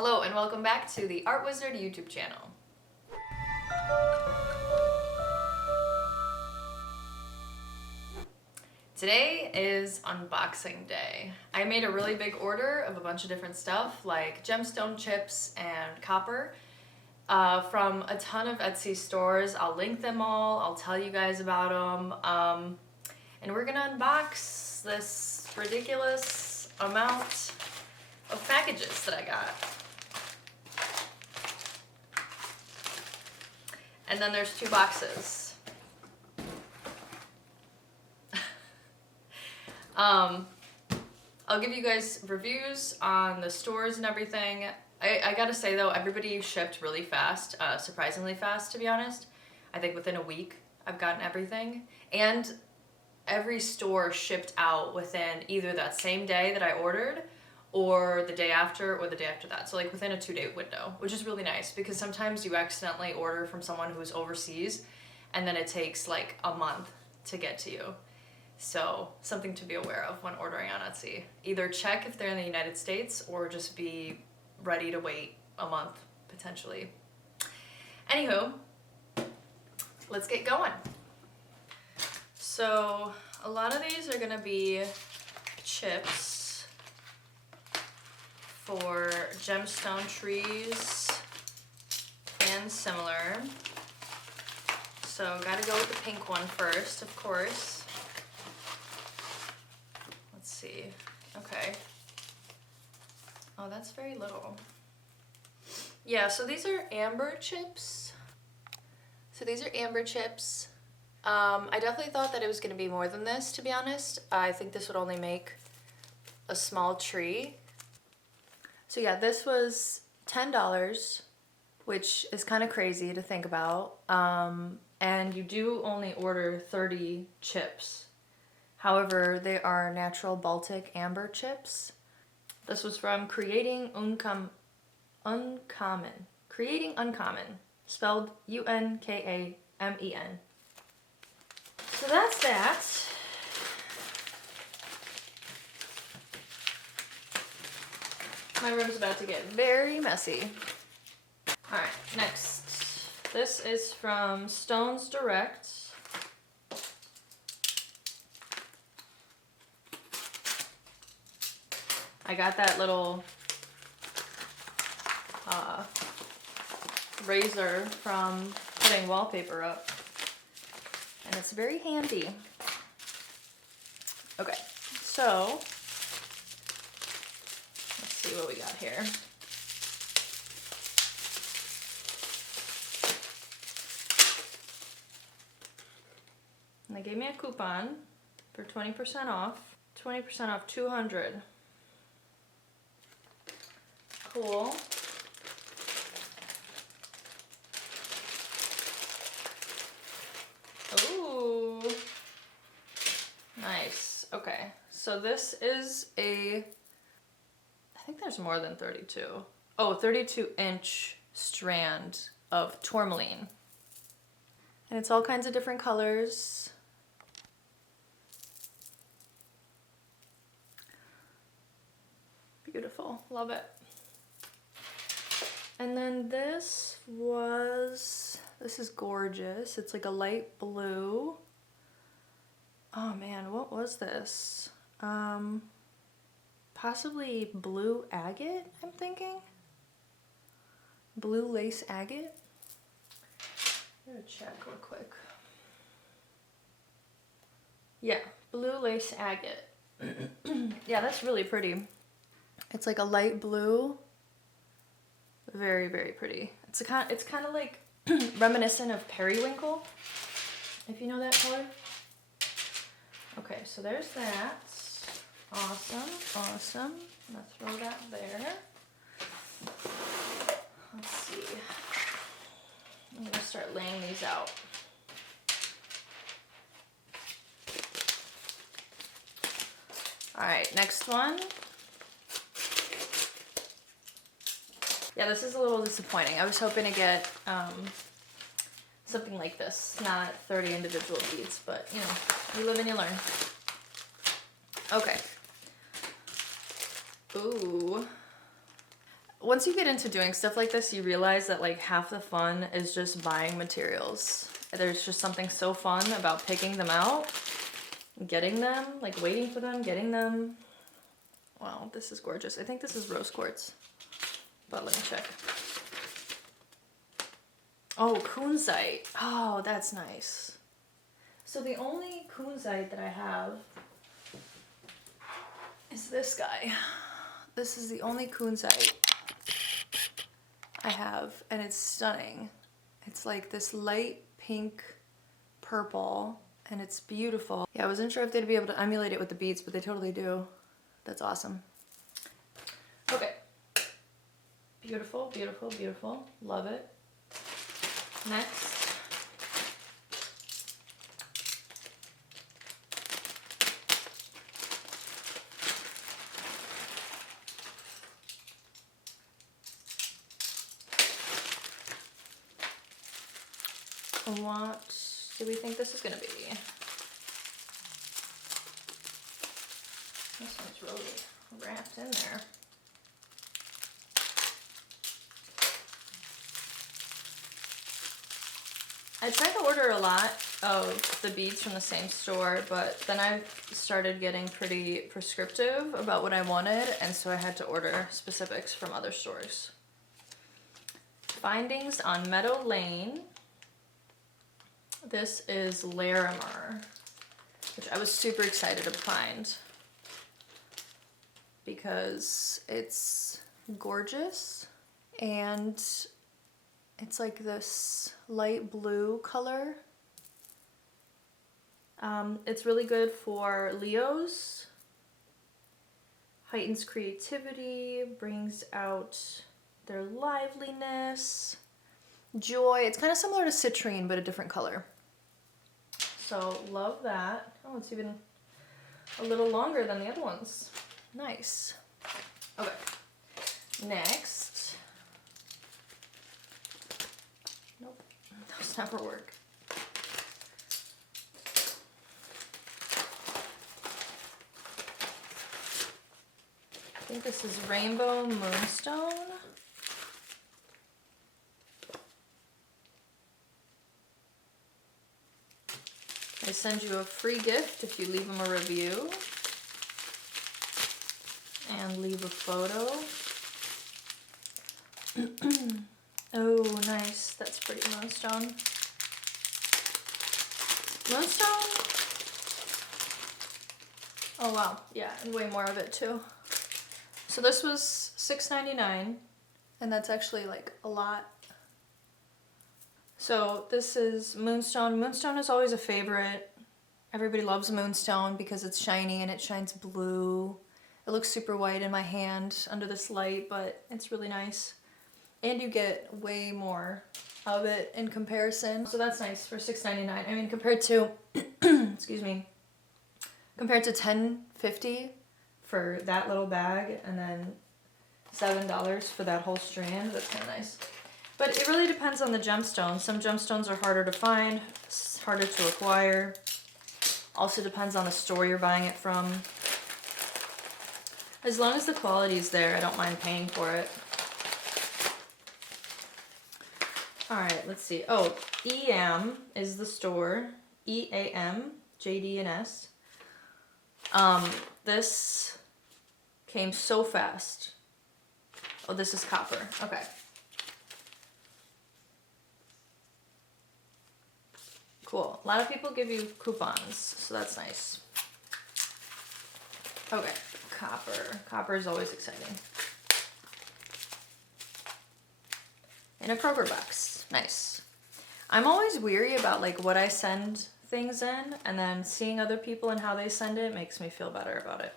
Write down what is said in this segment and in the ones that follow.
Hello and welcome back to the Art Wizard YouTube channel. Today is unboxing day. I made a really big order of a bunch of different stuff like gemstone chips and copper from a ton of Etsy stores. I'll link them all, I'll tell you guys about them, and we're gonna unbox this ridiculous amount of packages that I got. And then there's 2 boxes. I'll give you guys reviews on the stores and everything. I gotta say though, everybody shipped really fast, surprisingly fast to be honest. I think within a week I've gotten everything. And every store shipped out within either that same day that I ordered or the day after or the day after that. So like within a 2-day window, which is really nice because sometimes you accidentally order from someone who's overseas and then it takes like a month to get to you. So something to be aware of when ordering on Etsy. Either check if they're in the United States or just be ready to wait a month potentially. Anywho, let's get going. So a lot of these are gonna be chips for gemstone trees and similar. So gotta go with the pink one first, of course. Let's see, okay. Oh, that's very little. Yeah, so these are amber chips. I definitely thought that it was gonna be more than this, to be honest. I think this would only make a small tree. So yeah, this was $10, which is kind of crazy to think about. And you do only order 30 chips. However, they are natural Baltic amber chips. This was from Creating Unkamen. Creating Unkamen, spelled Unkamen. So that's that. My room's about to get very messy. All right, next. This is from Stones Direct. I got that little razor from putting wallpaper up, and it's very handy. Okay, so let's see what we got here. And they gave me a coupon for 20% off. 20% off 200. Cool. Ooh. Nice. Okay. So this is I think there's more than 32. Oh, 32-inch strand of tourmaline. And it's all kinds of different colors. Beautiful. Love it. And then this is gorgeous. It's like a light blue. Oh man, what was this? Possibly blue agate, I'm thinking. Blue lace agate. I'm gonna check real quick. Yeah, blue lace agate. Yeah, that's really pretty. It's like a light blue. Very, very pretty. It's kind of like reminiscent of periwinkle, if you know that color. Okay, so there's that. Awesome, awesome. I'm gonna throw that there. Let's see. I'm gonna start laying these out. All right, next one. Yeah, this is a little disappointing. I was hoping to get something like this, not 30 individual beads, but you know, you live and you learn. Okay. Ooh. once you get into doing stuff like this, you realize that like half the fun is just buying materials. There's just something so fun about picking them out, getting them, like waiting for them, getting them. Wow, this is gorgeous. I think this is rose quartz, but let me check. Oh, kunzite. Oh, that's nice. So the only kunzite that I have is this guy. This is the only kunzite I have, and it's stunning. It's like this light pink purple, and it's beautiful. Yeah, I wasn't sure if they'd be able to emulate it with the beads, but they totally do. That's awesome. Okay. Beautiful, beautiful, beautiful. Love it. Next. What do we think this is going to be? This one's really wrapped in there. I tried to order a lot of the beads from the same store, but then I started getting pretty prescriptive about what I wanted, and so I had to order specifics from other stores. Findings on Meadow Lane. This is Larimer, which I was super excited to find because it's gorgeous and it's like this light blue color. It's really good for Leos. Heightens creativity, brings out their liveliness, joy. It's kind of similar to citrine, but a different color. So love that. Oh, it's even a little longer than the other ones. Nice. Okay. Next. Nope. Those never work. I think this is Rainbow Moonstone. They send you a free gift if you leave them a review and leave a photo. Oh, nice. That's pretty moonstone. Moonstone? Oh, wow. Yeah, and way more of it, too. So this was $6.99, and that's actually, like, a lot. So this is Moonstone. Moonstone is always a favorite. Everybody loves Moonstone because it's shiny and it shines blue. It looks super white in my hand under this light, but it's really nice. And you get way more of it in comparison. So that's nice for $6.99. I mean, compared to, excuse me, compared to $10.50 for that little bag and then $7 for that whole strand, that's kind of nice. But it really depends on the gemstone. Some gemstones are harder to find, harder to acquire. Also depends on the store you're buying it from. As long as the quality is there, I don't mind paying for it. Alright, let's see. Oh, EAM is the store. EAM, JD&S. This came so fast. Oh, this is copper. Okay. Cool. A lot of people give you coupons, so that's nice. Okay, copper. Copper is always exciting. In a Kroger box. Nice. I'm always weary about like what I send things in, and then seeing other people and how they send it makes me feel better about it.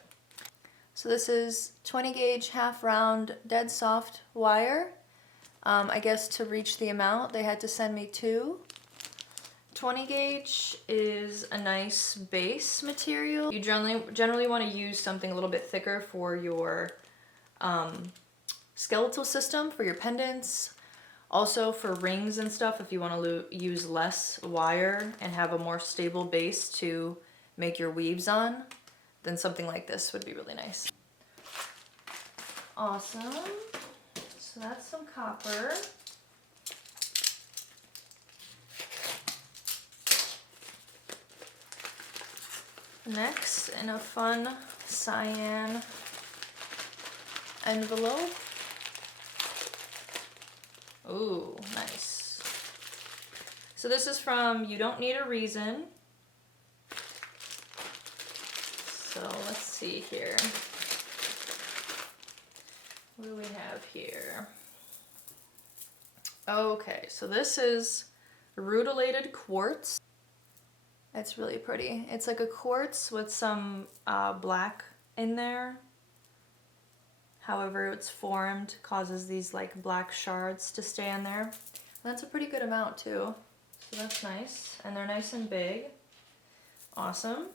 So this is 20 gauge half round dead soft wire. I guess to reach the amount they had to send me 2. 20 gauge is a nice base material. You generally want to use something a little bit thicker for your skeletal system, for your pendants. Also for rings and stuff, if you want to use less wire and have a more stable base to make your weaves on, then something like this would be really nice. Awesome. so that's some copper. Next, in a fun cyan envelope. Ooh, nice. So this is from You Don't Need a Reason. So let's see here. What do we have here? Okay, so this is rutilated quartz. It's really pretty. It's like a quartz with some black in there. However it's formed causes these like black shards to stay in there. That's a pretty good amount too. So that's nice. And they're nice and big. Awesome.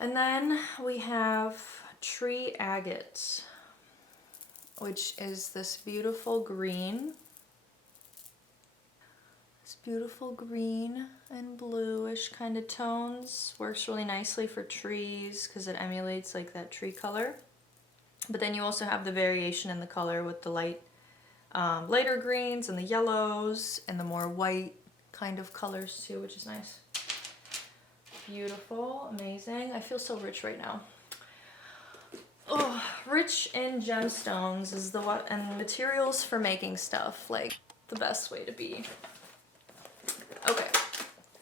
And then we have tree agate, which is this beautiful green. This beautiful green and bluish kind of tones. Works really nicely for trees because it emulates like that tree color. But then you also have the variation in the color with the lighter greens and the yellows and the more white kind of colors too, which is nice. Beautiful, amazing. I feel so rich right now. Oh, rich in gemstones is and materials for making stuff, like the best way to be. Okay,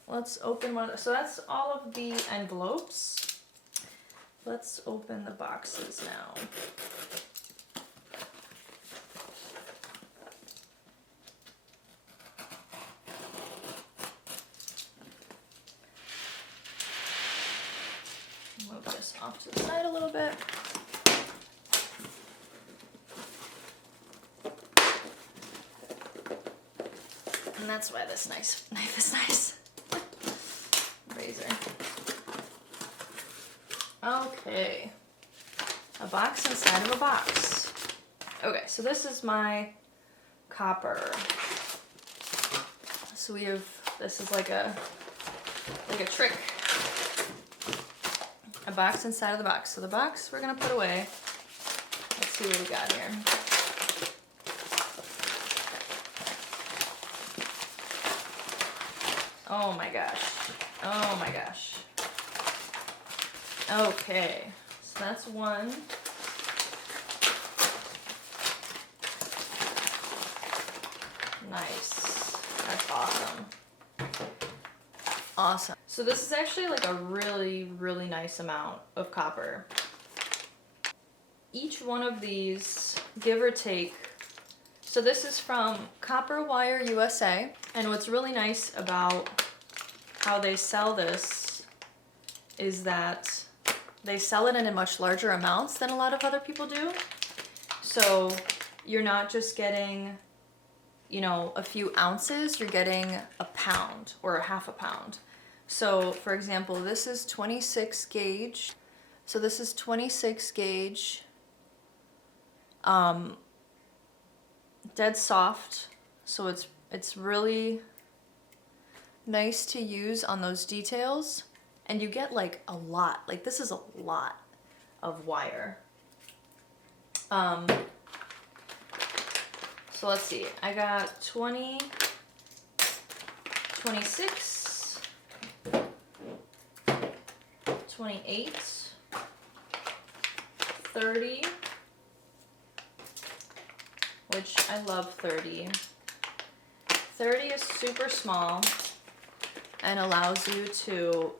let's open one. So that's all of the envelopes. Let's open the boxes now. Move this off to the side a little bit. And that's why this knife is nice. Razor. Okay. A box inside of a box. Okay, so this is my copper. So we have, this is like a trick. A box inside of the box. So the box we're gonna put away. Let's see what we got here. Oh my gosh. Oh my gosh. Okay. So that's one. Nice. That's awesome. Awesome. So this is actually like a really, really nice amount of copper. Each one of these, give or take, so this is from Copper Wire USA. And what's really nice about how they sell this is that they sell it in much larger amounts than a lot of other people do. So you're not just getting, you know, a few ounces, you're getting a pound or a half a pound. So for example, this is 26 gauge. So this is 26 gauge, dead soft. So it's really nice to use on those details. And you get like a lot, like this is a lot of wire. So let's see, I got 20, 26, 28, 30, which I love 30. 30 is super small and allows you to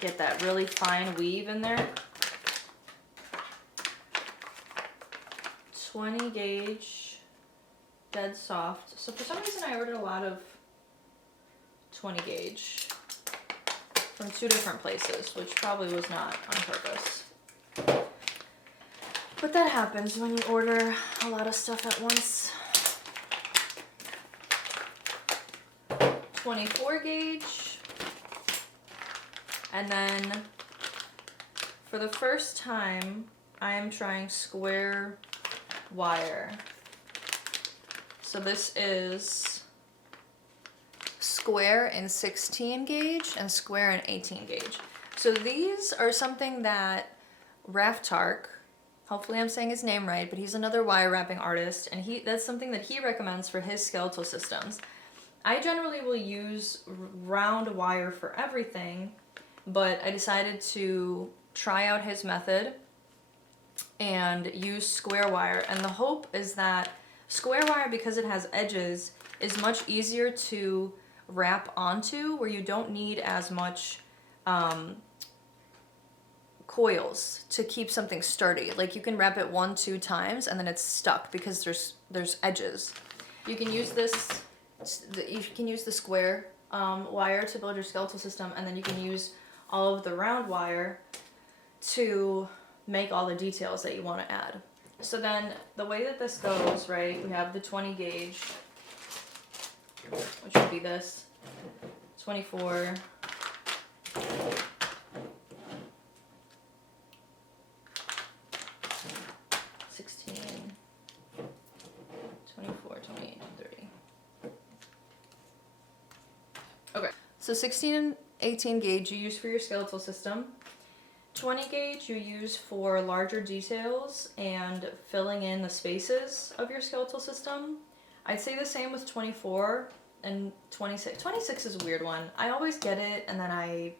get that really fine weave in there. 20 gauge, dead soft. So for some reason I ordered a lot of 20 gauge from 2 different places, which probably was not on purpose. But that happens when you order a lot of stuff at once. 24 gauge. And then for the first time, I am trying square wire. So this is square in 16 gauge and square in 18 gauge. So these are something that Raftark, Hopefully I'm saying his name right, but he's another wire wrapping artist, and that's something that he recommends for his skeletal systems. I generally will use round wire for everything, but I decided to try out his method and use square wire. And the hope is that square wire, because it has edges, is much easier to wrap onto, where you don't need as much coils to keep something sturdy. Like, you can wrap it 1-2 times and then it's stuck because there's edges. You can use this. You can use the square wire to build your skeletal system, and then you can use all of the round wire to make all the details that you want to add. So then the way that this goes, right, we have the 20 gauge, which would be this, 24, 16, 24, 28, 30. Okay, so 16 and 18 gauge you use for your skeletal system. 20 gauge you use for larger details and filling in the spaces of your skeletal system. I'd say the same with 24 and 26. 26 is a weird one. I always get it and then I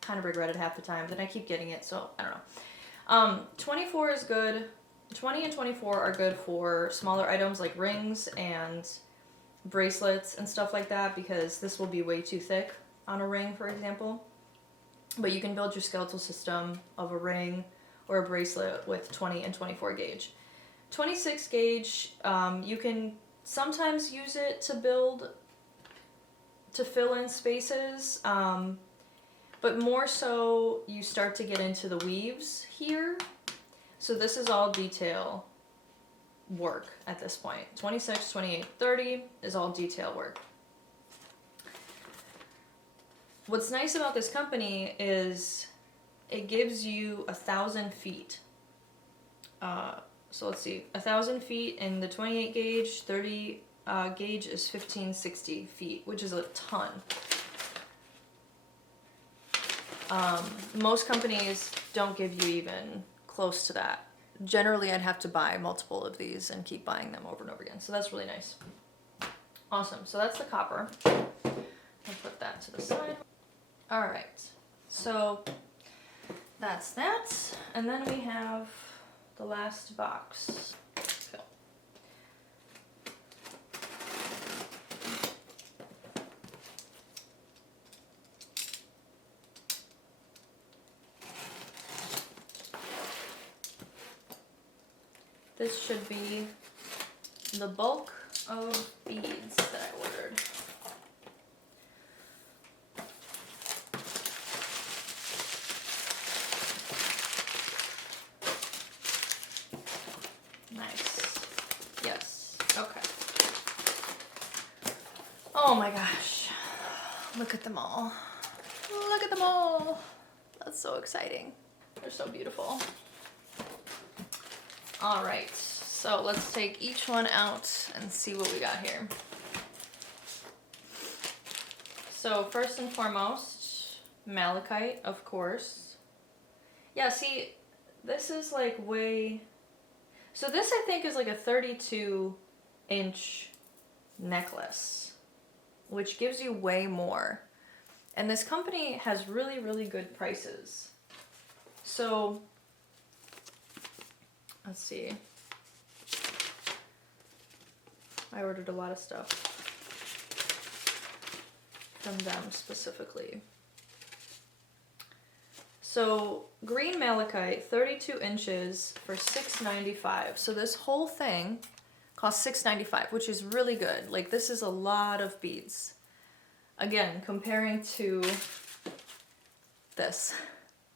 kind of regret it half the time. Then I keep getting it, so I don't know. 24 is good. 20 and 24 are good for smaller items like rings and bracelets and stuff like that, because this will be way too thick on a ring, for example. But you can build your skeletal system of a ring or a bracelet with 20 and 24 gauge. 26 gauge, you can sometimes use it to fill in spaces, but more so you start to get into the weaves here. So this is all detail work at this point. 26, 28, 30 is all detail work. What's nice about this company is it gives you 1,000 feet. So let's see, 1,000 feet in the 28 gauge, 30 gauge is 1,560 feet, which is a ton. Most companies don't give you even close to that. Generally, I'd have to buy multiple of these and keep buying them over and over again. So that's really nice. Awesome. So that's the copper. I'll put that to the side. All right. So that's that. And then we have the last box. Fill. This should be the bulk of beads that I ordered. Nice. Yes. Okay. Oh my gosh. Look at them all. Look at them all. That's so exciting. They're so beautiful. All right, so let's take each one out and see what we got here. So first and foremost, malachite, of course. Yeah, see, this is like way... So this, I think, is like a 32-inch necklace, which gives you way more. And this company has really, really good prices. So... let's see. I ordered a lot of stuff from them specifically. So green malachite, 32 inches for $6.95. So this whole thing costs $6.95, which is really good. Like, this is a lot of beads. Again, comparing to this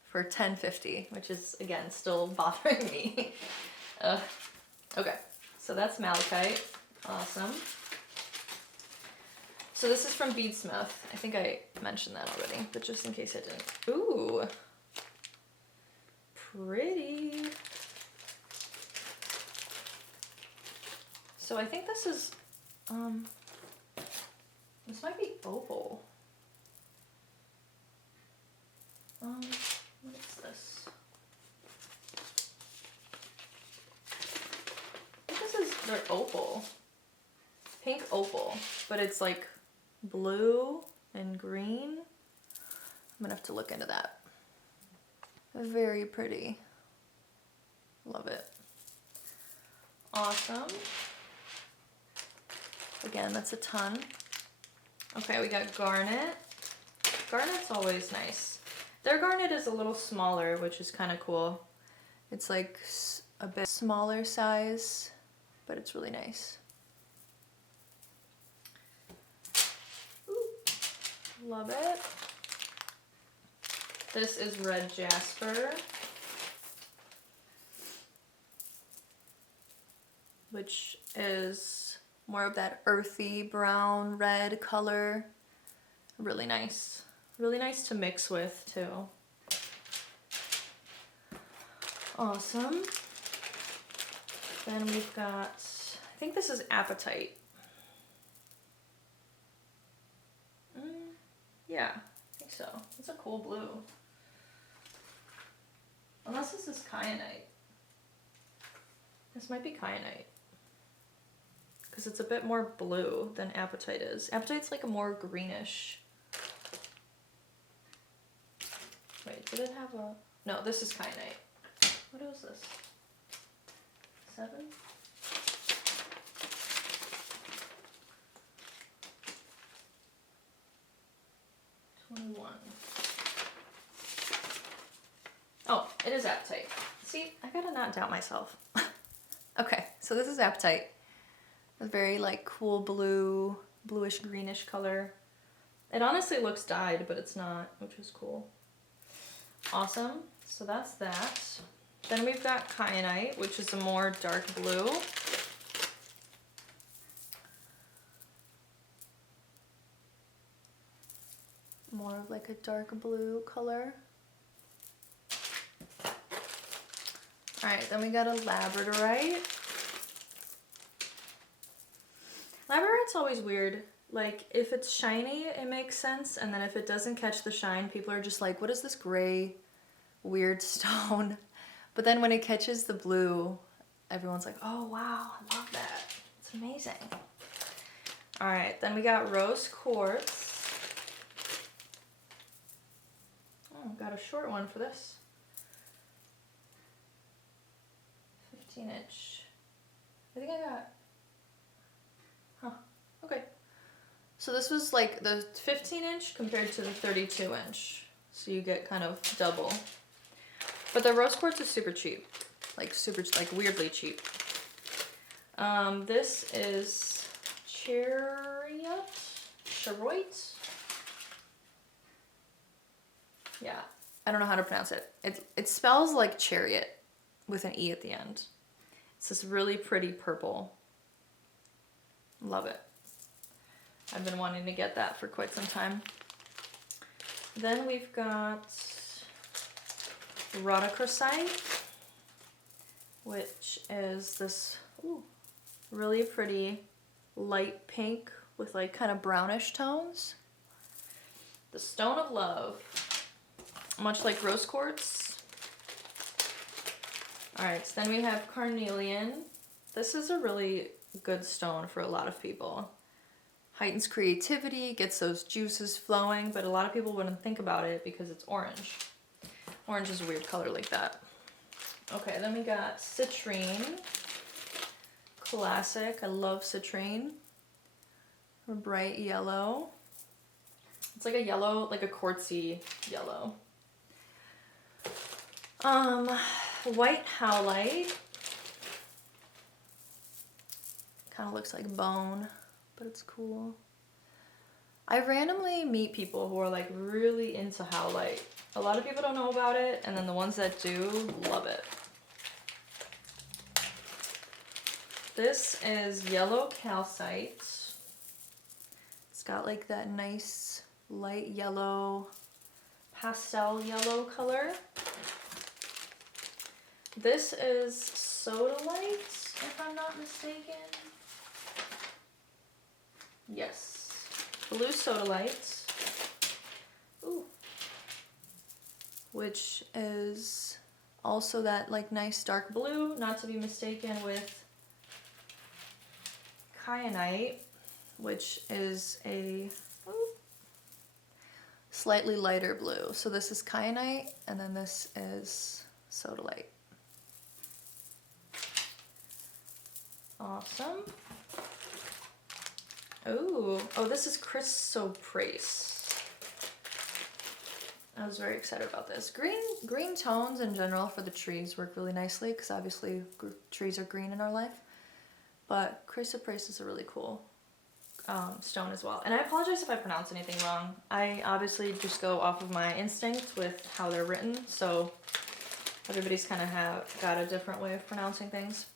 for $10.50, which is, again, still bothering me. Okay, so that's malachite. Awesome. So this is from Beadsmith. I think I mentioned that already, but just in case I didn't. Ooh, pretty. So I think this is, this might be opal. What is this? They're opal. Pink opal, but it's like blue and green. I'm gonna have to look into that. Very pretty. Love it. Awesome. Again, that's a ton. Okay, we got garnet. Garnet's always nice. Their garnet is a little smaller, which is kind of cool. It's like a bit smaller size, but it's really nice. Ooh, love it. This is red jasper, which is more of that earthy brown red color. Really nice. Really nice to mix with too. Awesome. Then we've got, I think this is apatite. Yeah, I think so. It's a cool blue. Unless this is kyanite. This might be kyanite. Because it's a bit more blue than apatite is. Apatite's like a more greenish. Wait, did it have a... No, this is kyanite. What is this? 7? Oh, it is apatite. See, I gotta not doubt myself. Okay, so this is apatite. A very like cool blue, bluish greenish color. It honestly looks dyed, but it's not, which is cool. Awesome, so that's that. Then we've got kyanite, which is a more dark blue. More of like a dark blue color. All right, then we got a labradorite. Labradorite's always weird. Like, if it's shiny, it makes sense, and then if it doesn't catch the shine, people are just like, what is this gray, weird stone? But then when it catches the blue, everyone's like, oh wow, I love that. It's amazing. All right, then we got rose quartz. Oh, got a short one for this. 15-inch. I think I got... Huh, okay. So this was like the 15-inch compared to the 32-inch. So you get kind of double. But the rose quartz is super cheap. Like super, like weirdly cheap. This is Cheroit? Yeah, I don't know how to pronounce it. It spells like chariot with an E at the end. It's this really pretty purple. Love it. I've been wanting to get that for quite some time. Then we've got rhodochrosite, which is this really pretty light pink with like kind of brownish tones. The stone of love, much like rose quartz. All right, so then we have carnelian. This is a really good stone for a lot of people. Heightens creativity, gets those juices flowing, but a lot of people wouldn't think about it because it's orange. Orange is a weird color like that. Okay, then we got citrine. Classic, I love citrine. A bright yellow. It's like a yellow, like a quartzy yellow. White howlite. Kind of looks like bone, but it's cool. I randomly meet people who are like really into howlite. A lot of people don't know about it, and then the ones that do love it. This is yellow calcite. It's got like that nice light yellow, pastel yellow color. This is sodalite, if I'm not mistaken. Yes, blue sodalite. Ooh. Which is also that like nice dark blue, not to be mistaken with kyanite, which is a slightly lighter blue. So this is kyanite, and then this is sodalite. Awesome. Oh, this is chrysoprase. I was very excited about this. Green tones in general for the trees work really nicely because obviously trees are green in our life. But chrysoprase is a really cool stone as well. And I apologize if I pronounce anything wrong. I obviously just go off of my instinct with how they're written. So everybody's kind of got a different way of pronouncing things.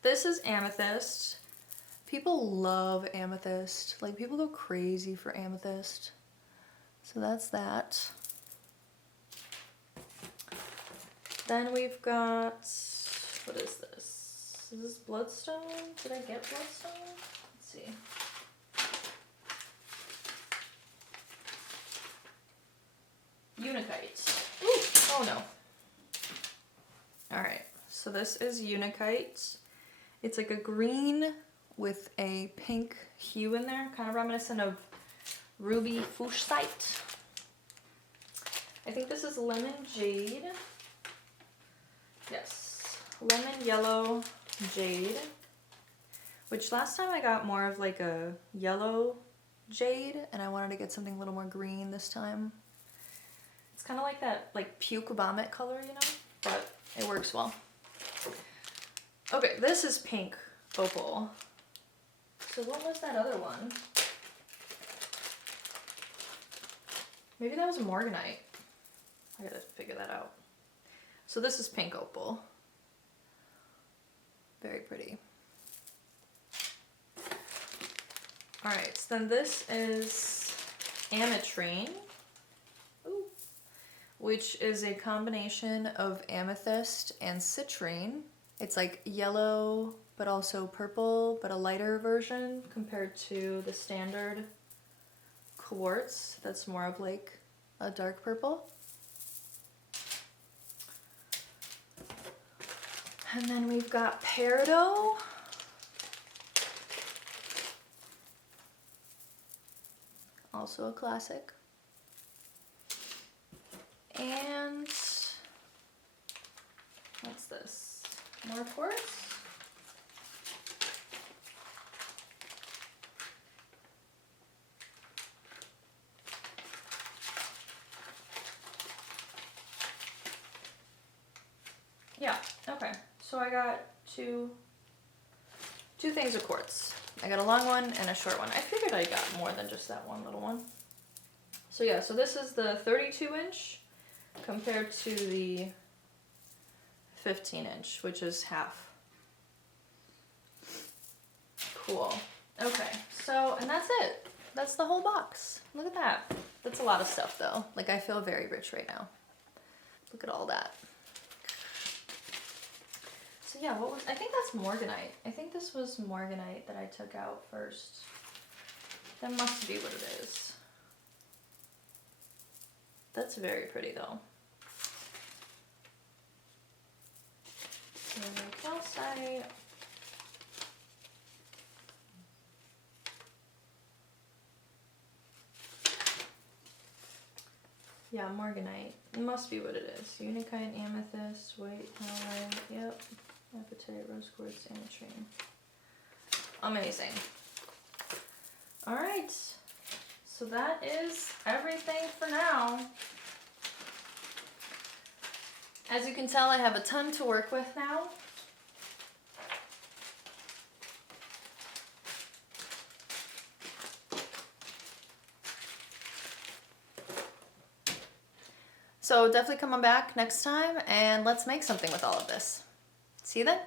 This is amethyst. People love amethyst. Like, people go crazy for amethyst. So that's that. Then we've got, what is this? Is this bloodstone? Did I get bloodstone? Let's see. Unakite. Ooh, oh no. All right, so this is unakite. It's like a green with a pink hue in there, kind of reminiscent of ruby fuchsite. I think this is lemon jade. Yes, lemon yellow jade, which last time I got more of like a yellow jade, and I wanted to get something a little more green this time. It's kind of like that like puke vomit color, you know, but it works well. Okay, this is pink opal. So what was that other one? Maybe that was a morganite. I gotta figure that out. So this is pink opal. Very pretty. All right, so then this is ametrine, which is a combination of amethyst and citrine. It's like yellow, but also purple, but a lighter version compared to the standard quartz. That's more of like a dark purple. And then we've got peridot. Also a classic. And what's this? More quartz? Yeah, okay. So I got two things of quartz. I got a long one and a short one. I figured I got more than just that one little one. So yeah, so this is the 32-inch compared to the 15-inch, which is half. Cool. Okay, so, and that's it. That's the whole box. Look at that. That's a lot of stuff though. Like, I feel very rich right now. Look at all that. So yeah, what was, I think that's morganite. I think this was morganite that I took out first. That must be what it is. That's very pretty though. Calcite. Yeah, morganite. It must be what it is. Unakite, amethyst, white, highlight. Yep. Apatite, rose quartz, ametrine. Amazing. All right. So that is everything for now. As you can tell, I have a ton to work with now. So definitely come on back next time and let's make something with all of this. See you then.